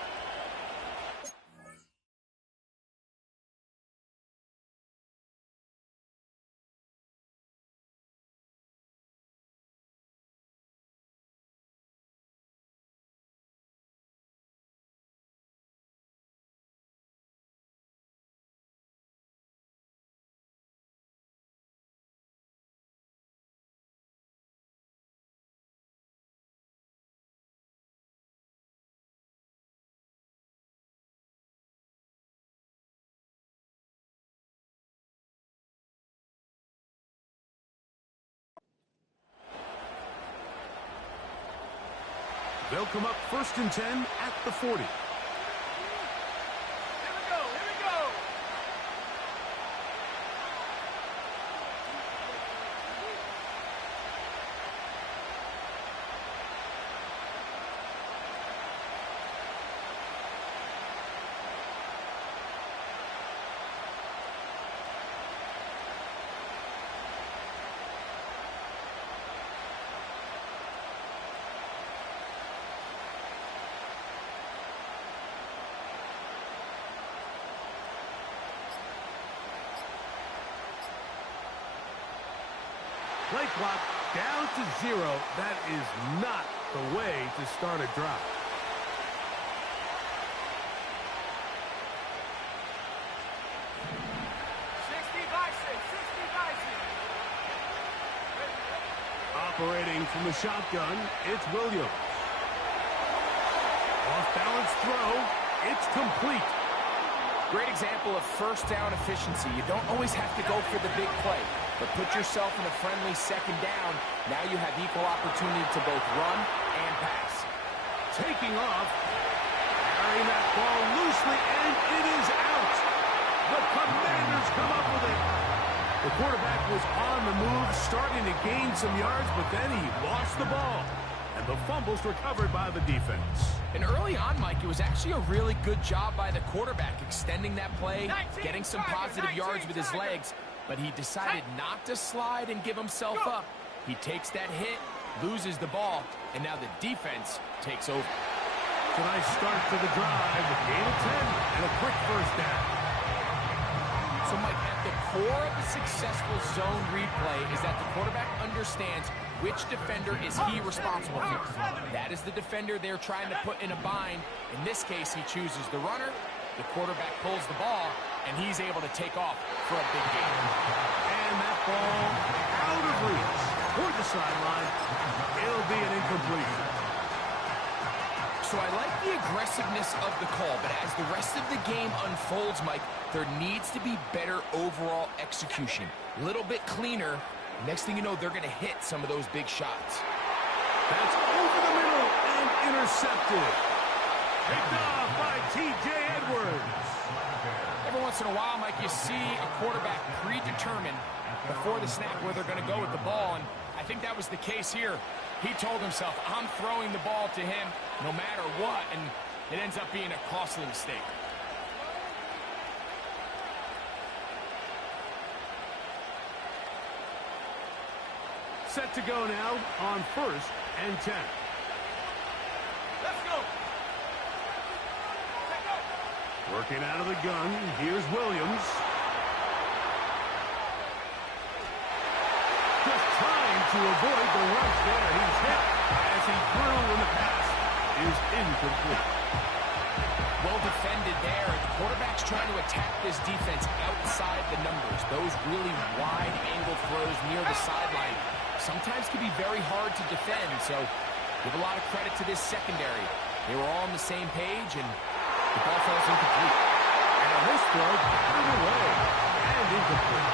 They'll come up 1st and 10 at the 40. Play clock down to 0. That is not the way to start a drive. Operating from the shotgun, it's Williams. Off-balance throw, it's complete. Great example of first down efficiency. You don't always have to go for the big play, but put yourself in a friendly second down. Now you have equal opportunity to both run and pass. Taking off, carrying that ball loosely, and it is out. The Commanders come up with it. The quarterback was on the move, starting to gain some yards, but then he lost the ball. And the fumble's recovered by the defense. And early on, Mike, it was actually a really good job by the quarterback, extending that play, getting some positive yards with his legs, but he decided not to slide and give himself up. He takes that hit, loses the ball, and now the defense takes over. It's a nice start to the drive, a gain of 10, and a quick first down. So, Mike, at the core of a successful zone replay is that the quarterback understands which defender is he responsible for. That is the defender they're trying to put in a bind. In this case, he chooses the runner. The quarterback pulls the ball, and he's able to take off for a big gain. And that ball out of reach toward the sideline. It'll be an incompletion. So I like the aggressiveness of the call, but as the rest of the game unfolds, Mike, there needs to be better overall execution. A little bit cleaner. Next thing you know, they're going to hit some of those big shots. That's over the middle and intercepted. Picked off by T.J. Edwards. Every once in a while, Mike, you see a quarterback predetermined before the snap where they're going to go with the ball, and I think that was the case here. He told himself, I'm throwing the ball to him no matter what, and it ends up being a costly mistake. Set to go now on 1st and 10. Let's go. Working out of the gun, here's Williams. Just trying to avoid the rush there. He's hit as he threw when the pass is incomplete. Well defended there. The quarterback's trying to attack this defense outside the numbers. Those really wide angle throws near the sideline sometimes can be very hard to defend, so give a lot of credit to this secondary. They were all on the same page, and the ball falls incomplete. And this throw batted away and incomplete.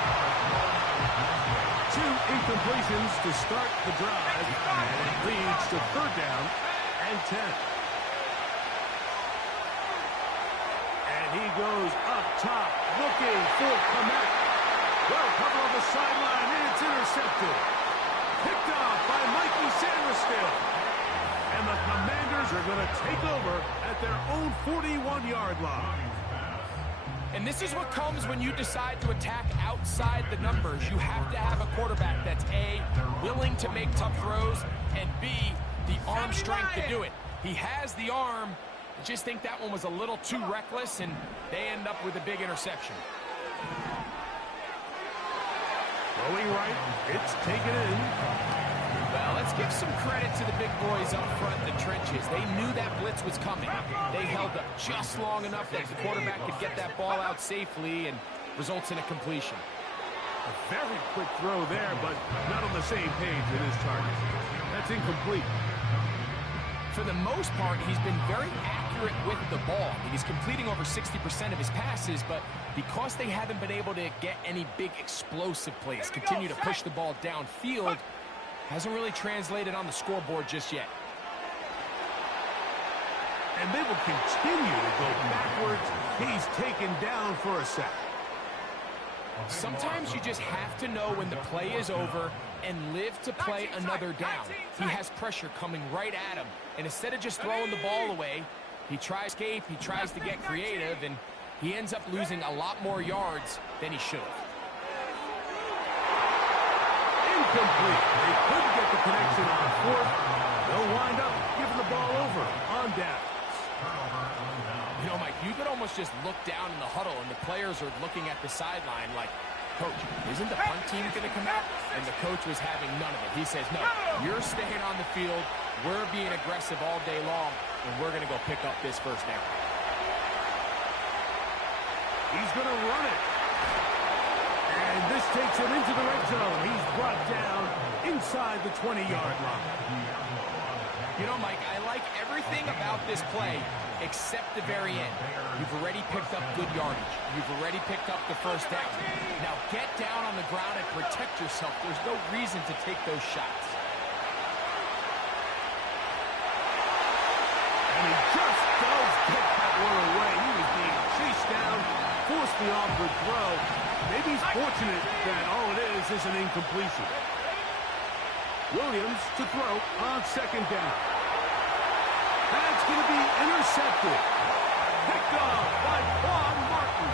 2 incompletions to start the drive, and it leads to 3rd down and 10. And he goes up top, looking for Kmet. Well covered on the sideline, and it's intercepted. Picked off by Mikey Sanders. And the Commanders are going to take over at their own 41-yard line. And this is what comes when you decide to attack outside the numbers. You have to have a quarterback that's A, willing to make tough throws, and B, the arm strength to do it. He has the arm. I just think that one was a little too reckless, and they end up with a big interception. Throwing right, it's taken in. Well, let's give some credit to the big boys up front, the trenches. They knew that blitz was coming. They held up just long enough that the quarterback could get that ball out safely and results in a completion. A very quick throw there, but not on the same page with his target. That's incomplete. For the most part, he's been very accurate with the ball. He's completing over 60% of his passes, but because they haven't been able to get any big explosive plays, continue to push the ball downfield, hasn't really translated on the scoreboard just yet. And they will continue to go backwards. He's taken down for a sack. Sometimes you just have to know when the play is over and live to play another down. He has pressure coming right at him, and instead of just throwing the ball away, he tries to escape, he tries to get creative, and he ends up losing a lot more yards than he should have. Incomplete. They couldn't get the connection on 4th. They'll wind up giving the ball over on downs. You know, Mike, you could almost just look down in the huddle, and the players are looking at the sideline like, Coach, isn't the punt team going to come out? And the coach was having none of it. He says, no, you're staying on the field. We're being aggressive all day long, and we're going to go pick up this first down. He's going to run it. And this takes him into the red zone. He's brought down inside the 20-yard line. You know, Mike, I like everything about this play except the very end. You've already picked up good yardage. You've already picked up the first down. Now get down on the ground and protect yourself. There's no reason to take those shots. And he just does get that one away. He was being chased down, forced the awkward throw. Maybe he's fortunate that all it is an incompletion. Williams to throw on second down. That's going to be intercepted. Picked off by Quan Martin.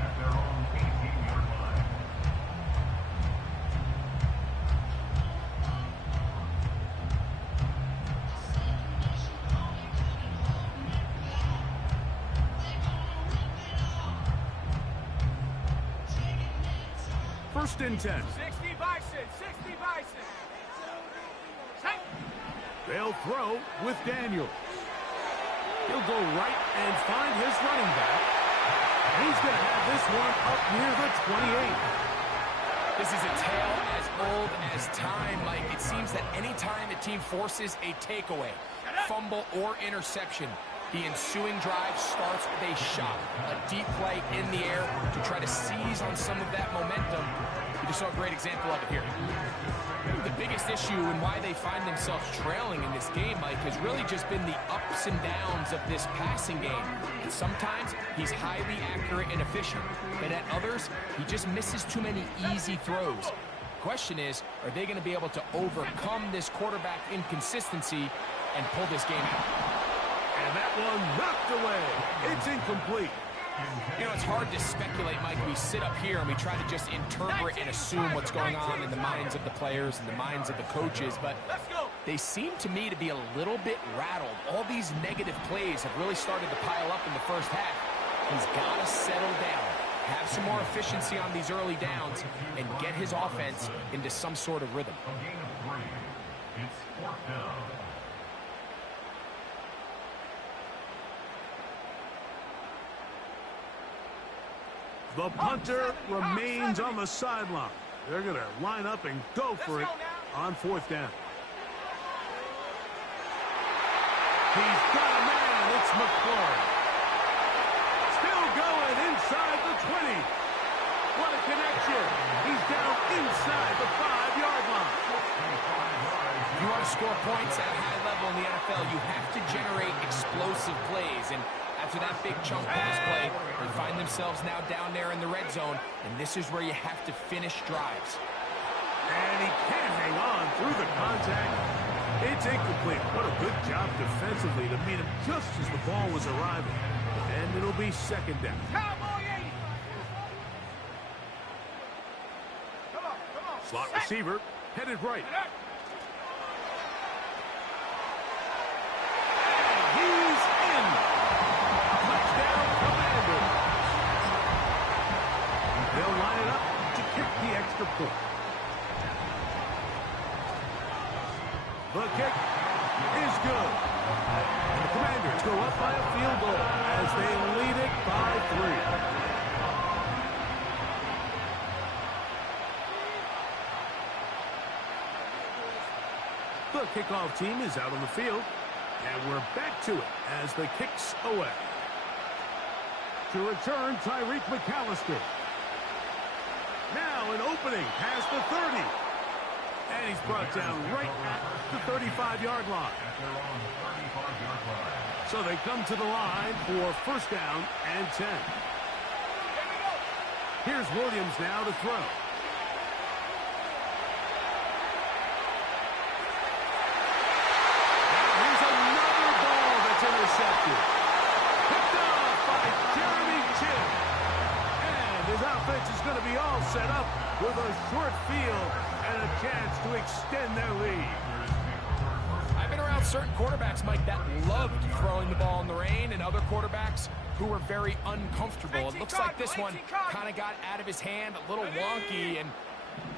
At their own 18-yard line. First and 10. 60 Bison, 60 Bison. They'll throw with Daniels. He'll go right and find his running back. And he's going to have this one up near the 28. This is a tale as old as time, Mike. It seems that any time a team forces a takeaway, fumble, or interception, the ensuing drive starts with a shot, a deep play in the air to try to seize on some of that momentum. You just saw a great example of it here. The biggest issue and why they find themselves trailing in this game, Mike, has really just been the ups and downs of this passing game. And sometimes he's highly accurate and efficient, but at others, he just misses too many easy throws. The question is, are they going to be able to overcome this quarterback inconsistency and pull this game out? And that one knocked away. It's incomplete. You know, it's hard to speculate, Mike. We sit up here and we try to just interpret and assume what's going on in the minds of the players and the minds of the coaches, but they seem to me to be a little bit rattled. All these negative plays have really started to pile up in the first half. He's got to settle down, have some more efficiency on these early downs, and get his offense into some sort of rhythm. A gain of 3. It's fourth down. The punter remains on the sideline. They're going to line up and go for it on fourth down. He's got a man. It's McClaurin. Still going inside the 20. What a connection. He's down inside the 5-yard line. If you want to score points at a high level in the NFL, you have to generate explosive plays. And after that big chunk pass play, they find themselves now down there in the red zone, and this is where you have to finish drives. And he can't hang on through the contact. It's incomplete. What a good job defensively to meet him just as the ball was arriving. And it'll be second down. Slot receiver headed right. He's in. Touchdown, Commanders. They'll line it up to kick the extra point. The kick is good. And the Commanders go up by a field goal as they lead it by 3. The kickoff team is out on the field, and we're back to it as the kick's away. To return, Tyreek McAllister. Now an opening past the 30. And he's brought down right at the 35-yard line. So they come to the line for first down and 10. Here's Williams now to throw. Intercepted. Picked off by Jeremy Chinn. And his offense is going to be all set up with a short field and a chance to extend their lead. I've been around certain quarterbacks, Mike, that loved throwing the ball in the rain, and other quarterbacks who were very uncomfortable. It looks like this one kind of got out of his hand, a little wonky, and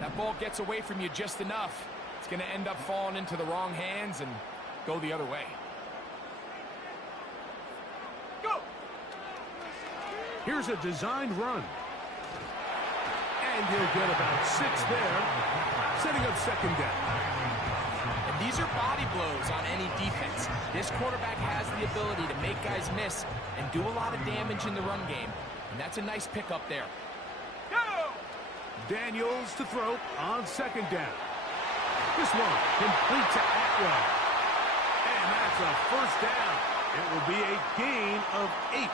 that ball gets away from you just enough. It's going to end up falling into the wrong hands and go the other way. Go! Here's a designed run. And he'll get about 6 there, setting up second down. And these are body blows on any defense. This quarterback has the ability to make guys miss and do a lot of damage in the run game. And that's a nice pickup there. Go! Daniels to throw on second down. This one complete to Atwell. And that's a first down. It will be a gain of 8.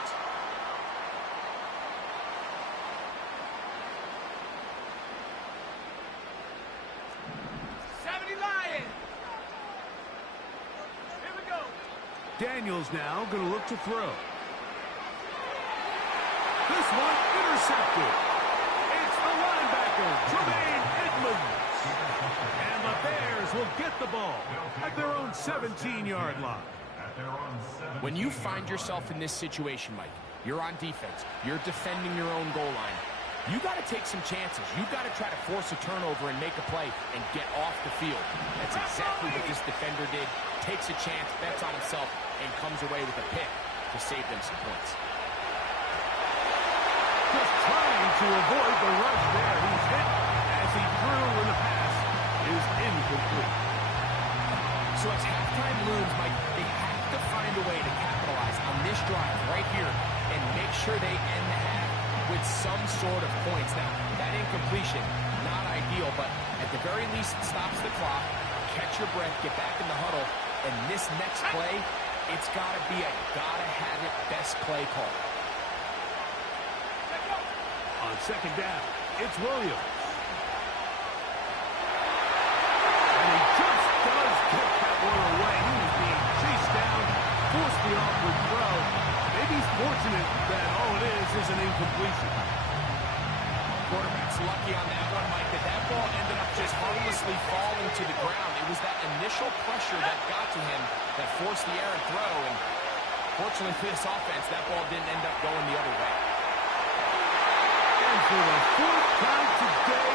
Daniels now going to look to throw. This one intercepted. It's the linebacker, Tremaine Edmonds. And the Bears will get the ball at their own 17-yard line. When you find yourself in this situation, Mike, you're on defense, you're defending your own goal line, you got to take some chances. You got to try to force a turnover and make a play and get off the field. That's exactly what this defender did. Takes a chance, bets on himself, and comes away with a pick to save them some points. Just trying to avoid the rush there. He's hit as he threw when the pass is incomplete. So as halftime looms, Mike, they have to find a way to capitalize on this drive right here and make sure they end the half with some sort of points. Now, that incompletion, not ideal, but at the very least it stops the clock. Catch your breath, get back in the huddle, and this next play, it's got to be a gotta-have-it best play call. On second down, it's Williams. And he just does get that one away. He was being chased down, forced the awkward throw. Maybe he's fortunate that all it is an incompletion. Quarterback's lucky on that one, Mike, but that ball ended up just harmlessly falling to the ground. It was that initial pressure that got to him that forced the errant throw, and fortunately for this offense, that ball didn't end up going the other way. And for the 4th time today,